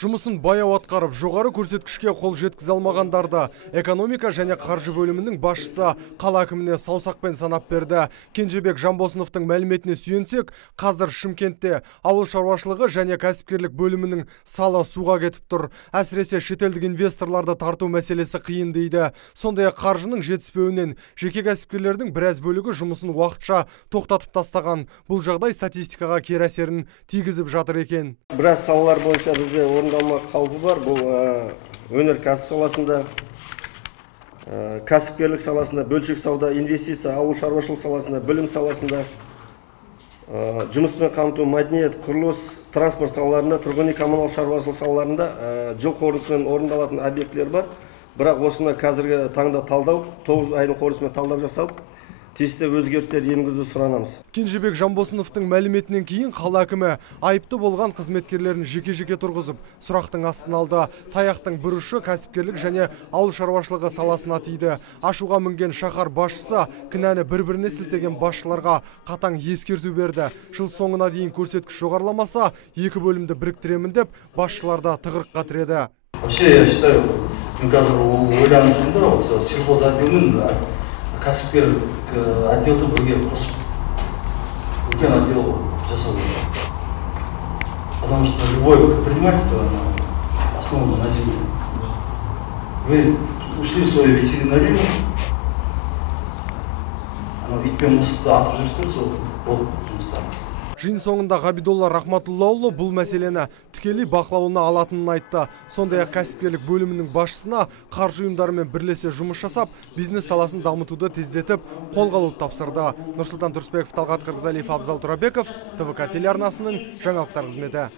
Жұмысын баяу атқарып, жоғары көрсеткішке қол жеткізе алмағандарды экономика және қаржы бөлімінің басшысы қала әкіміне саусақпен санап берді. Кенжебек Жанбосыновтың мәліметіне сүйенсек, қазір Шымкентте ауыл шаруашылығы және кәсіпкерлік бөлімінің салы суға кетіп тұр. Әсіресе шетелдік инвесторларды тарту мәселесі қиын дейді. Сондай-ақ қаржының жетіспеуінен жеке кәсіпкерлердің біраз бөлігі жұмысын уақытша тоқтатып тастаған. Бұл жағдай статистикаға кері әсерін тигізіп жатыр екен. Біраз салалар бойынша бізде орындалма қаупі бар. Бұл өнеркәсіп саласында, кәсіпкерлік саласында, бөлшек сауда, инвестиция, ауыл шаруашылық саласында, білім саласында, жұмыспен қамту, мәдениет, құрылыс, транспорт салаларында, тұрғын үй коммуналдық шаруашылық салаларында жыл қорытындысымен орындалатын объектілер бар. Бірақ осыны қазіргі таңда талдау, 9 айдың қорытындысымен талдау жасалып, тиісті өзгерістер енгізу сұранамыз. Кенжебек Жанбосыновтың мәліметінен кейін қала әкімі айыпты болған қызметкерлерін жеке-жеке тұрғызып, сұрақтың астын алды. Таяқтың бір ұшы кәсіпкерлік және ауыл шаруашылығы саласына тиді. Ашуға мінген шаһар басшысы кінәні бір-біріне сілтеген басшыларға қатаң ескерту берді. Жыл соңына дейін көрсеткіш жоғарламаса, екі бөлімді біріктіремін деп басшыларда тығырыққа тіреді. Вообще, я считаю, қазір ойланып жүрмін, осы сельхоз отделінің кәсіпкерлік отделді бірге қосып, үлкен отдел жасау керек. Потому что любое предпринимательство основано на земле. Вы ушли в свою ветеринарию, итпен мысықты атып жүрсеңіз, сол болып жұмыстарыңыз. Жиын соңында Ғабидолла Рахматуллаұлы бұл мәселені тікелей бақылауына алатынын айтты. Сондай-ақ кәсіпкерлік бөлімінің басшысына қаржы ұйымдарымен бірлесе жұмыс жасап, бизнес саласын дамытуды тездетіп, қолға алуды тапсырды. Нұрсұлтан Тұрысбеков, Талғат Қырғызалиев, Абзал Тұрабеков, ТВК телеарнасының жаңалықтар қызметі.